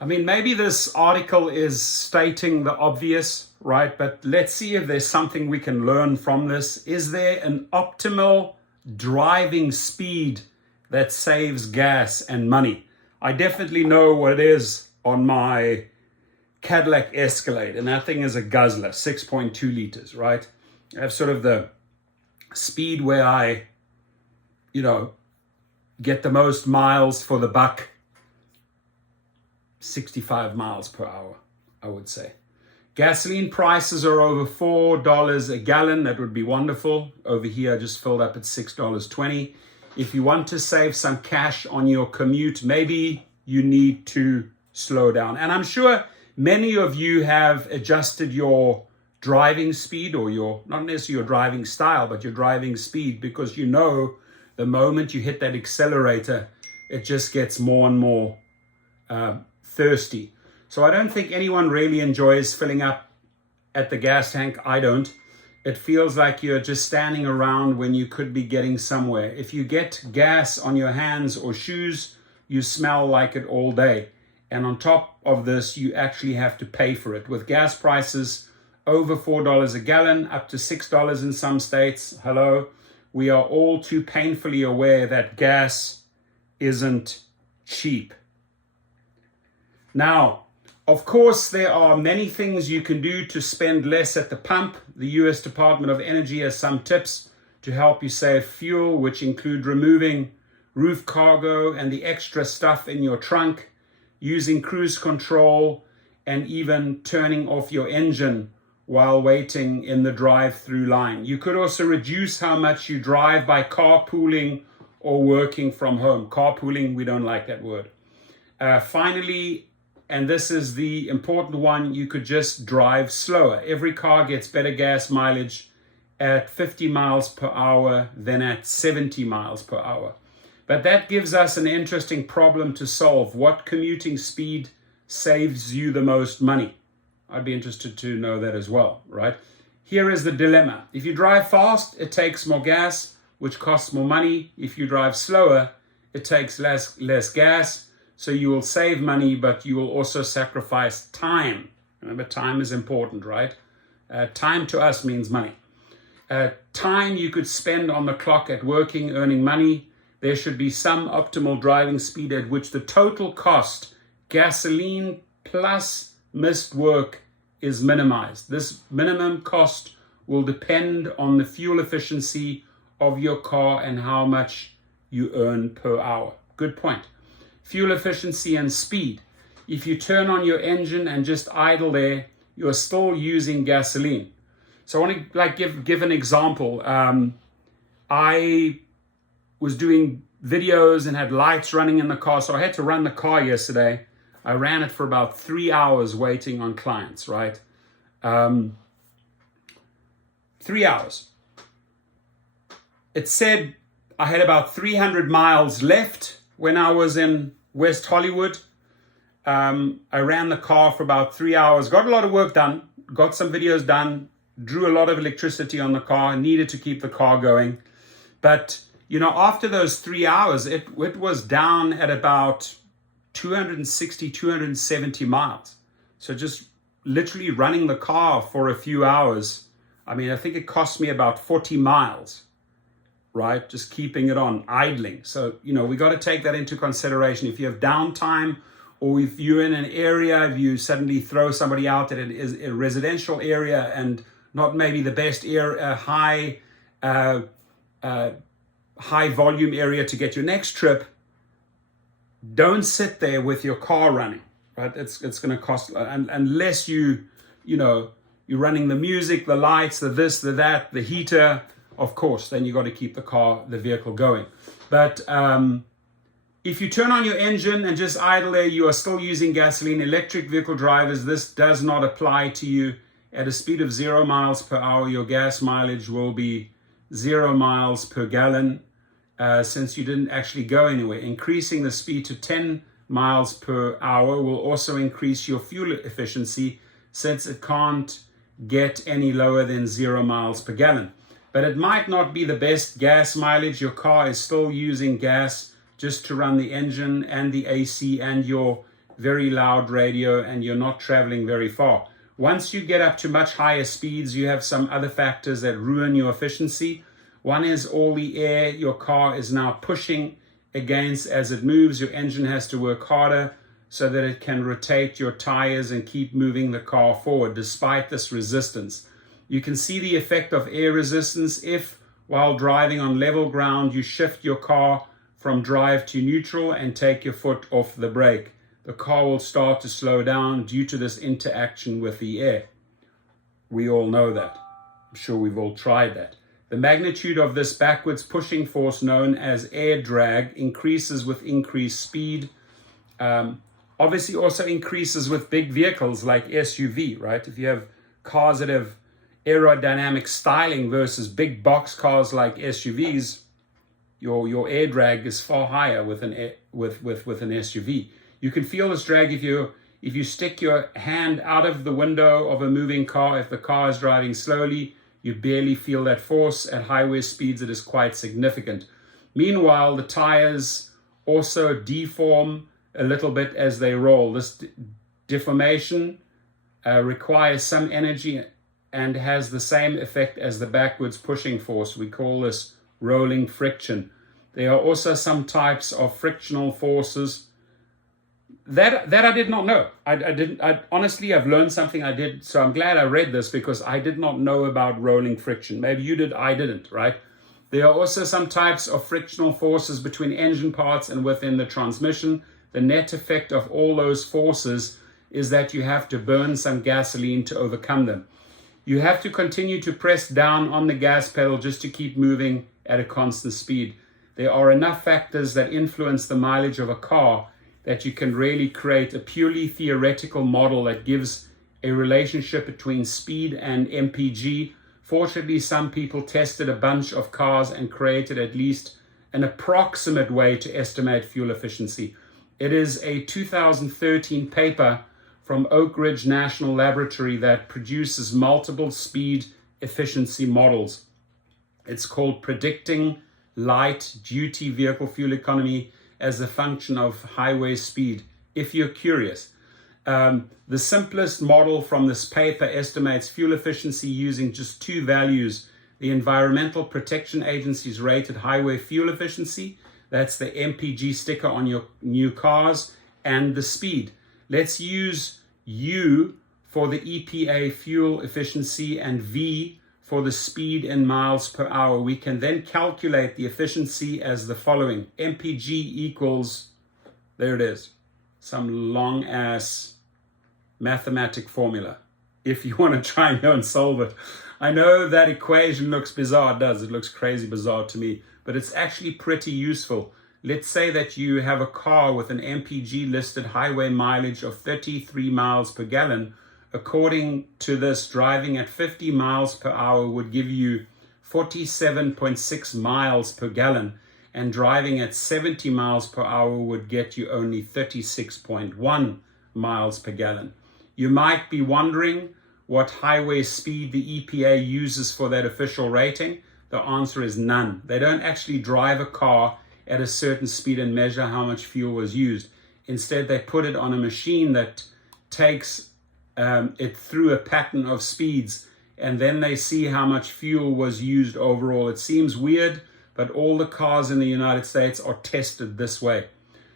I mean, maybe this article is stating the obvious, right? But let's see if there's something we can learn from this. Is there an optimal driving speed that saves gas and money? I definitely know what it is on my Cadillac Escalade, and that thing is a guzzler, 6.2 liters, right? I have sort of the speed where I, get the most miles for the buck, 65 miles per hour, I would say. Gasoline prices are over $4 a gallon. That would be wonderful. Over here, I just filled up at $6.20. If you want to save some cash on your commute, maybe you need to slow down. And I'm sure many of you have adjusted your driving speed, or not necessarily your driving style, but your driving speed, because the moment you hit that accelerator, it just gets more and more thirsty. So I don't think anyone really enjoys filling up at the gas tank. I don't. It feels like you're just standing around when you could be getting somewhere. If you get gas on your hands or shoes, you smell like it all day. And on top of this, you actually have to pay for it. With gas prices over $4 a gallon, up to $6 in some states, hello, we are all too painfully aware that gas isn't cheap. Now, of course, there are many things you can do to spend less at the pump. The US Department of Energy has some tips to help you save fuel, which include removing roof cargo and the extra stuff in your trunk, using cruise control, and even turning off your engine while waiting in the drive-through line. You could also reduce how much you drive by carpooling or working from home. Carpooling, we don't like that word. Finally, and this is the important one, you could just drive slower. Every car gets better gas mileage at 50 miles per hour than at 70 miles per hour. But that gives us an interesting problem to solve. What commuting speed saves you the most money? I'd be interested to know that as well, right? Here is the dilemma. If you drive fast, it takes more gas, which costs more money. If you drive slower, it takes less gas, so you will save money, but you will also sacrifice time. Remember, time is important, right? Time to us means money. Time you could spend on the clock at working, earning money. There should be some optimal driving speed at which the total cost, gasoline plus missed work, is minimized. This minimum cost will depend on the fuel efficiency of your car and how much you earn per hour. Good point. Fuel efficiency and speed. If you turn on your engine and just idle there, you're still using gasoline. So I want to give an example. I was doing videos and had lights running in the car, so I had to run the car yesterday. I ran it for about 3 hours waiting on clients, right? 3 hours. It said I had about 300 miles left when I was in West Hollywood. I ran the car for about 3 hours, got a lot of work done, got some videos done, drew a lot of electricity on the car, needed to keep the car going. But, after those 3 hours, it was down at about 260, 270 miles. So just literally running the car for a few hours. I mean, I think it cost me about 40 miles, right? Just keeping it on, idling. So, we got to take that into consideration. If you have downtime, or if you're in an area, if you suddenly throw somebody out that it is a residential area and not maybe the best high volume area to get your next trip, don't sit there with your car running, right? It's going to cost, unless you're running the music, the lights, the this, the that, the heater, of course, then you got to keep the vehicle going. But if you turn on your engine and just idle there, you are still using gasoline. Electric vehicle drivers, this does not apply to you. At a speed of 0 miles per hour, your gas mileage will be 0 miles per gallon. Since you didn't actually go anywhere. Increasing the speed to 10 miles per hour will also increase your fuel efficiency, since it can't get any lower than 0 miles per gallon. But it might not be the best gas mileage. Your car is still using gas just to run the engine and the AC and your very loud radio and you're not traveling very far. Once you get up to much higher speeds, you have some other factors that ruin your efficiency. One is all the air your car is now pushing against as it moves. Your engine has to work harder so that it can rotate your tires and keep moving the car forward despite this resistance. You can see the effect of air resistance if, while driving on level ground, you shift your car from drive to neutral and take your foot off the brake. The car will start to slow down due to this interaction with the air. We all know that. I'm sure we've all tried that. The magnitude of this backwards pushing force, known as air drag, increases with increased speed. Obviously also increases with big vehicles like SUV, right? If you have cars that have aerodynamic styling versus big box cars like SUVs, your air drag is far higher with an SUV. You can feel this drag if you stick your hand out of the window of a moving car. If the car is driving slowly, you barely feel that force. At highway speeds, it is quite significant. Meanwhile, the tires also deform a little bit as they roll. This deformation requires some energy and has the same effect as the backwards pushing force. We call this rolling friction. There are also some types of frictional forces that I did not know. Honestly, I've learned something I did, so I'm glad I read this because I did not know about rolling friction. Maybe you did, I didn't, right? There are also some types of frictional forces between engine parts and within the transmission. The net effect of all those forces is that you have to burn some gasoline to overcome them. You have to continue to press down on the gas pedal just to keep moving at a constant speed. There are enough factors that influence the mileage of a car that you can really create a purely theoretical model that gives a relationship between speed and MPG. Fortunately, some people tested a bunch of cars and created at least an approximate way to estimate fuel efficiency. It is a 2013 paper from Oak Ridge National Laboratory that produces multiple speed efficiency models. It's called Predicting Light Duty Vehicle Fuel Economy as a Function of Highway Speed, if you're curious. The simplest model from this paper estimates fuel efficiency using just two values: the Environmental Protection Agency's rated highway fuel efficiency, that's the MPG sticker on your new cars, and the speed. Let's use U for the EPA fuel efficiency and V for the speed in miles per hour. We can then calculate the efficiency as the following. MPG equals, there it is, some long ass mathematic formula. If you want to try and go and solve it. I know that equation looks bizarre. It does. It looks crazy bizarre to me, but it's actually pretty useful. Let's say that you have a car with an MPG listed highway mileage of 33 miles per gallon. According to this, driving at 50 miles per hour would give you 47.6 miles per gallon, and driving at 70 miles per hour would get you only 36.1 miles per gallon. You might be wondering what highway speed the EPA uses for that official rating. The answer is none. They don't actually drive a car at a certain speed and measure how much fuel was used. Instead, they put it on a machine that takes it through a pattern of speeds, and then they see how much fuel was used overall. It seems weird, but all the cars in the United States are tested this way.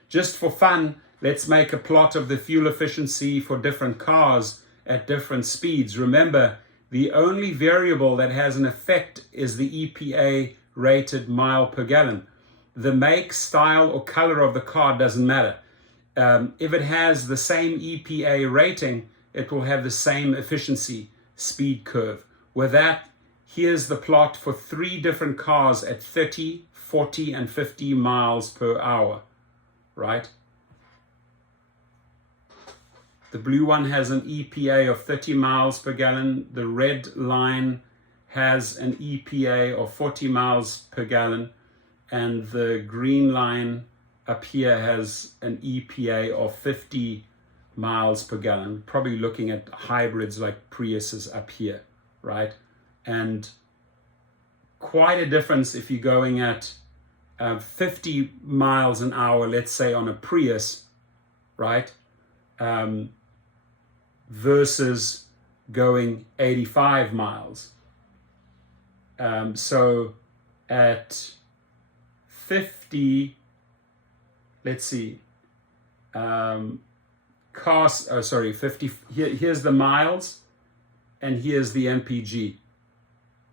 Just for fun, let's make a plot of the fuel efficiency for different cars at different speeds. Remember, the only variable that has an effect is the EPA rated mile per gallon. The make, style, or color of the car doesn't matter. If it has the same EPA rating, it will have the same efficiency speed curve. With that, here's the plot for 3 different cars at 30, 40, and 50 miles per hour, right? The blue one has an EPA of 30 miles per gallon. The red line has an EPA of 40 miles per gallon. And the green line up here has an EPA of 50 miles per gallon. Probably looking at hybrids like Priuses up here, right? And quite a difference if you're going at 50 miles an hour, let's say on a Prius, right? versus going 85 miles. So at 50, let's see, 50, here's the miles, and here's the MPG,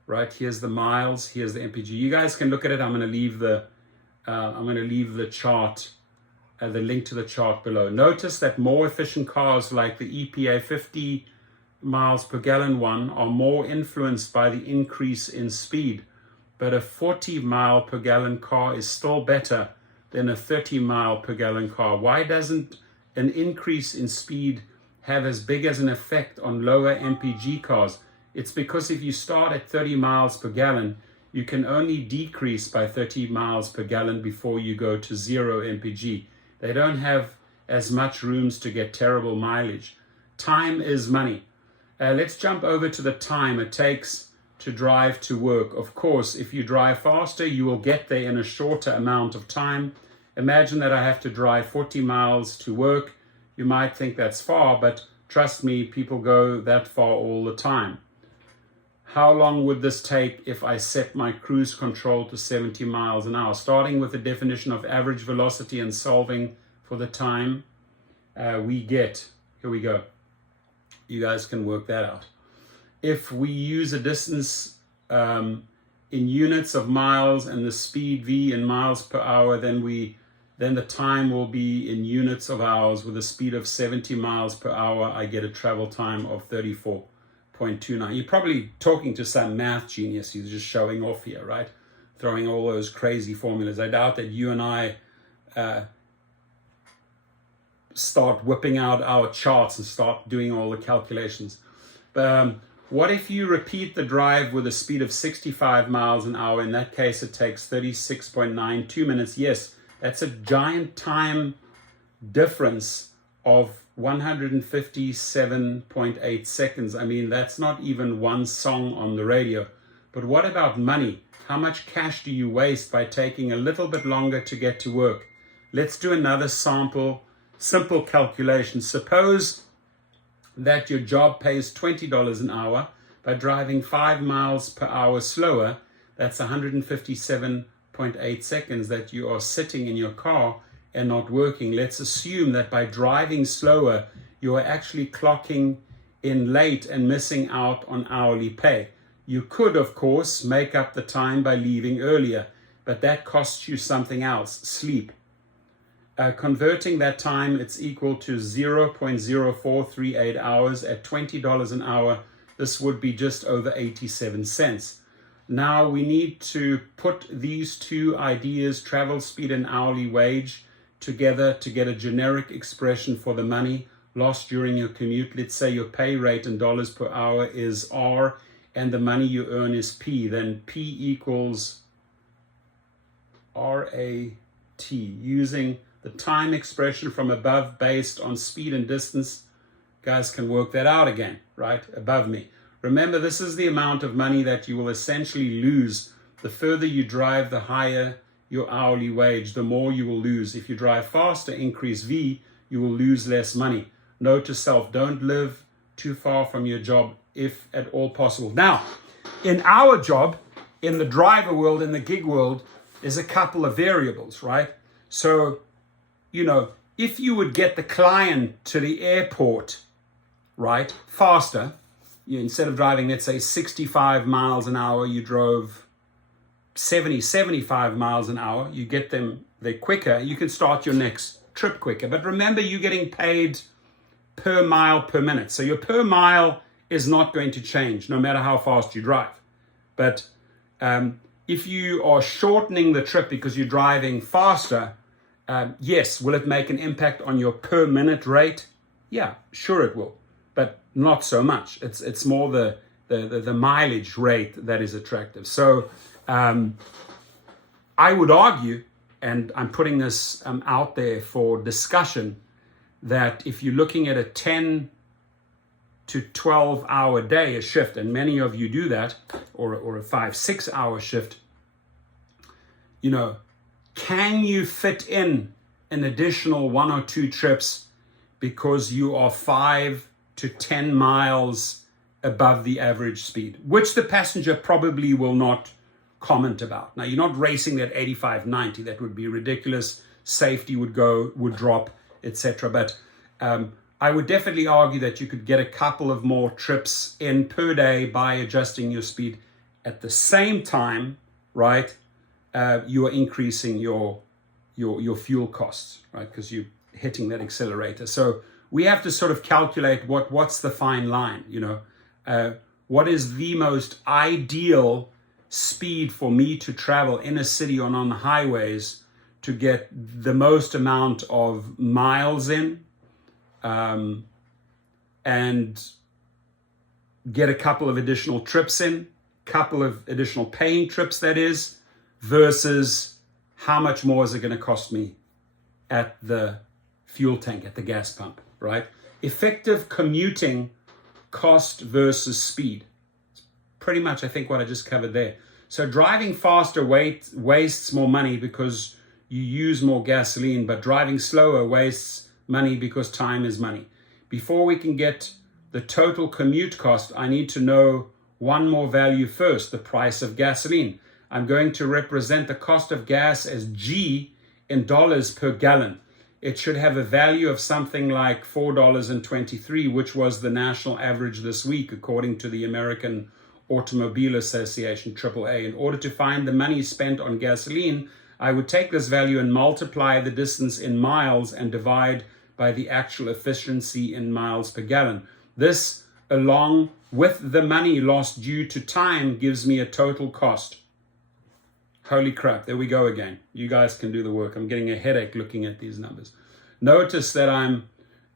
right? Here's the miles, here's the MPG. You guys can look at it. I'm going to leave the chart, the link to the chart below. Notice that more efficient cars like the EPA 50 miles per gallon one are more influenced by the increase in speed, but a 40 mile per gallon car is still better than a 30 mile per gallon car. Why doesn't an increase in speed have as big as an effect on lower MPG cars? It's because if you start at 30 miles per gallon, you can only decrease by 30 miles per gallon before you go to 0 MPG. They don't have as much rooms to get terrible mileage. Time is money. Let's jump over to the time it takes to drive to work. Of course, if you drive faster, you will get there in a shorter amount of time. Imagine that I have to drive 40 miles to work. You might think that's far, but trust me, people go that far all the time. How long would this take if I set my cruise control to 70 miles an hour? Starting with the definition of average velocity and solving for the time we get. Here we go. You guys can work that out. If we use a distance in units of miles and the speed v in miles per hour, then the time will be in units of hours. With a speed of 70 miles per hour, I get a travel time of 34.29. You're probably talking to some math genius who's just showing off here, right? Throwing all those crazy formulas. I doubt that you and I start whipping out our charts and start doing all the calculations. But what if you repeat the drive with a speed of 65 miles an hour? In that case, it takes 36.92 minutes. Yes, that's a giant time difference of 157.8 seconds. I mean, that's not even one song on the radio. But what about money? How much cash do you waste by taking a little bit longer to get to work? Let's do another simple calculation. Suppose that your job pays $20 an hour. By driving 5 miles per hour slower, that's 157.8 seconds that you are sitting in your car and not working. Let's assume that by driving slower, you are actually clocking in late and missing out on hourly pay. You could, of course, make up the time by leaving earlier, but that costs you something else, sleep. Converting that time, it's equal to 0.0438 hours at $20 an hour. This would be just over 87 cents. Now we need to put these two ideas, travel speed and hourly wage, together to get a generic expression for the money lost during your commute. Let's say your pay rate in dollars per hour is R and the money you earn is P. Then P equals RAT, using the time expression from above based on speed and distance. Guys can work that out again, right? Above me. Remember, this is the amount of money that you will essentially lose. The further you drive, the higher your hourly wage, the more you will lose. If you drive faster, increase V, you will lose less money. Note to self, don't live too far from your job if at all possible. Now, in our job, in the driver world, in the gig world, there's a couple of variables, right? So, if you would get the client to the airport, right, faster, instead of driving, let's say 65 miles an hour, you drove 75 miles an hour, you get them there quicker, you can start your next trip quicker. But remember, you're getting paid per mile per minute. So your per mile is not going to change no matter how fast you drive. But if you are shortening the trip because you're driving faster, yes, will it make an impact on your per minute rate? Yeah, sure it will, but not so much. It's more the mileage rate that is attractive. So I would argue, and I'm putting this out there for discussion, that if you're looking at a 10 to 12 hour day, a shift, and many of you do that, or a 5-6 hour shift, can you fit in an additional 1 or 2 trips because you are 5 to 10 miles above the average speed, which the passenger probably will not comment about. Now, you're not racing at 85, 90. That would be ridiculous. Safety would drop, etc. But I would definitely argue that you could get a couple of more trips in per day by adjusting your speed. At the same time, right, you are increasing your fuel costs, right, because you're hitting that accelerator. So we have to sort of calculate what's the fine line, what is the most ideal speed for me to travel in a city or on the highways to get the most amount of miles in, and get a couple of additional trips in, couple of additional paying trips, that is, versus how much more is it going to cost me at the fuel tank, at the gas pump, right? Effective commuting cost versus speed. Pretty much, I think, what I just covered there. So driving faster wastes more money because you use more gasoline, but driving slower wastes money because time is money. Before we can get the total commute cost, I need to know one more value first, the price of gasoline. I'm going to represent the cost of gas as G in dollars per gallon. It should have a value of something like $4.23, which was the national average this week, according to the American Automobile Association, AAA. In order to find the money spent on gasoline, I would take this value and multiply the distance in miles and divide by the actual efficiency in miles per gallon. This, along with the money lost due to time, gives me a total cost. Holy crap, there we go again. You guys can do the work. I'm getting a headache looking at these numbers. Notice that I'm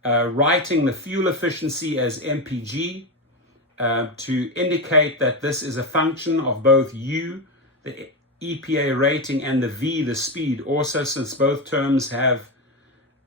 writing the fuel efficiency as MPG to indicate that this is a function of both U, the EPA rating, and the V, the speed. Also, since both terms have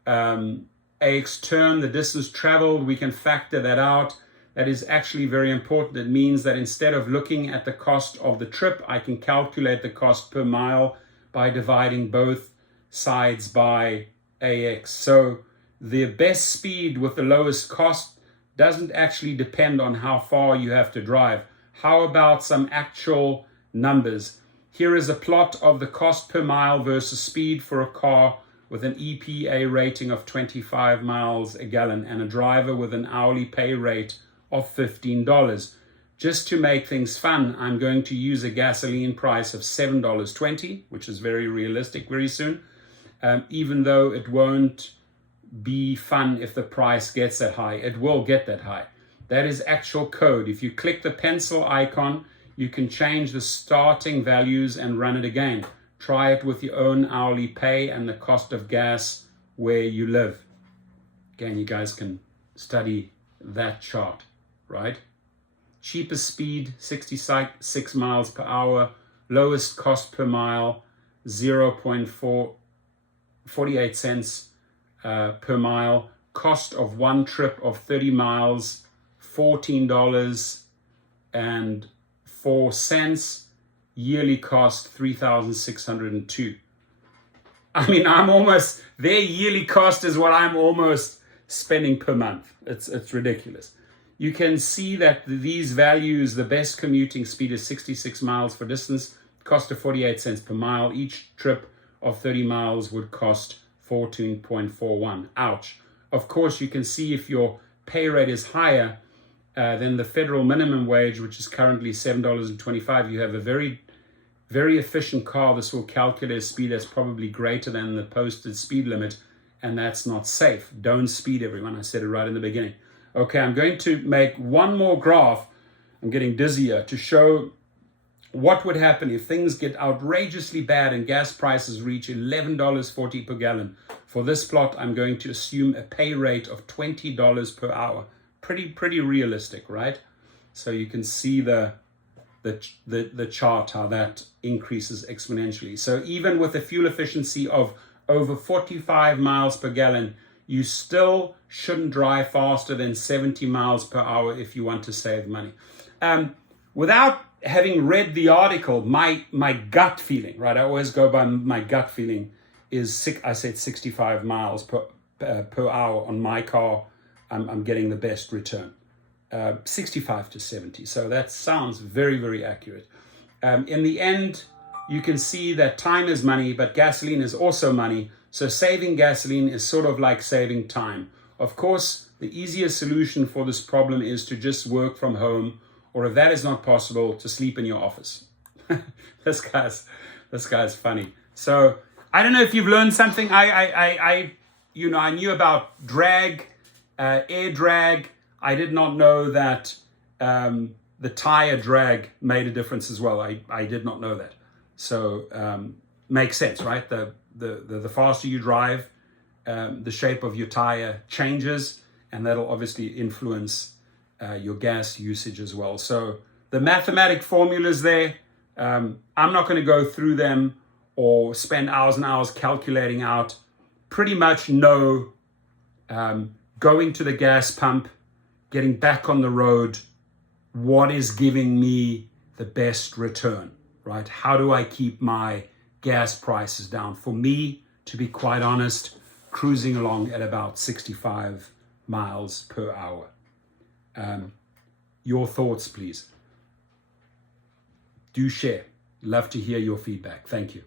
AX term, the distance traveled, we can factor that out. That is actually very important. It means that instead of looking at the cost of the trip, I can calculate the cost per mile by dividing both sides by AX. So the best speed with the lowest cost doesn't actually depend on how far you have to drive. How about some actual numbers? Here is a plot of the cost per mile versus speed for a car with an EPA rating of 25 miles a gallon and a driver with an hourly pay rate of $15. Just to make things fun, I'm going to use a gasoline price of $7.20, which is very realistic very soon, even though it won't be fun if the price gets that high. It will get that high. That is actual code. If you click the pencil icon, you can change the starting values and run it again. Try it with your own hourly pay and the cost of gas where you live. Again, you guys can study that chart, right? Cheapest speed, 66 miles per hour. Lowest cost per mile, 0.48 cents per mile. Cost of one trip of 30 miles, $14.04. Yearly cost, $3,602. I mean, their yearly cost is what I'm almost spending per month. It's ridiculous. You can see that these values, the best commuting speed is 66 miles for distance, cost of 48 cents per mile. Each trip of 30 miles would cost 14.41. Ouch. Of course, you can see if your pay rate is higher than the federal minimum wage, which is currently $7.25, you have a very, very efficient car. This will calculate a speed that's probably greater than the posted speed limit, and that's not safe. Don't speed, everyone. I said it right in the beginning. Okay, I'm going to make one more graph. I'm getting dizzier to show what would happen if things get outrageously bad and gas prices reach $11.40 per gallon. For this plot, I'm going to assume a pay rate of $20 per hour. Pretty realistic, right? So you can see the chart, how that increases exponentially. So even with a fuel efficiency of over 45 miles per gallon, you still shouldn't drive faster than 70 miles per hour if you want to save money. Without having read the article, my gut feeling, right? I always go by my gut feeling, is I said 65 miles per per hour on my car, I'm getting the best return. 65 to 70. So that sounds very, very accurate. In the end, you can see that time is money, but gasoline is also money. So saving gasoline is sort of like saving time. Of course, the easiest solution for this problem is to just work from home, or if that is not possible, to sleep in your office. This guy's funny. So I don't know if you've learned something. I knew about drag, air drag. I did not know that the tire drag made a difference as well. I did not know that. So makes sense, right? The faster you drive, the shape of your tire changes, and that'll obviously influence your gas usage as well. So the mathematic formulas there, I'm not going to go through them or spend hours and hours calculating out. Pretty much know going to the gas pump, getting back on the road, what is giving me the best return, right? How do I keep my gas prices down? For me, to be quite honest, cruising along at about 65 miles per hour. Your thoughts, please. Do share. Love to hear your feedback. Thank you.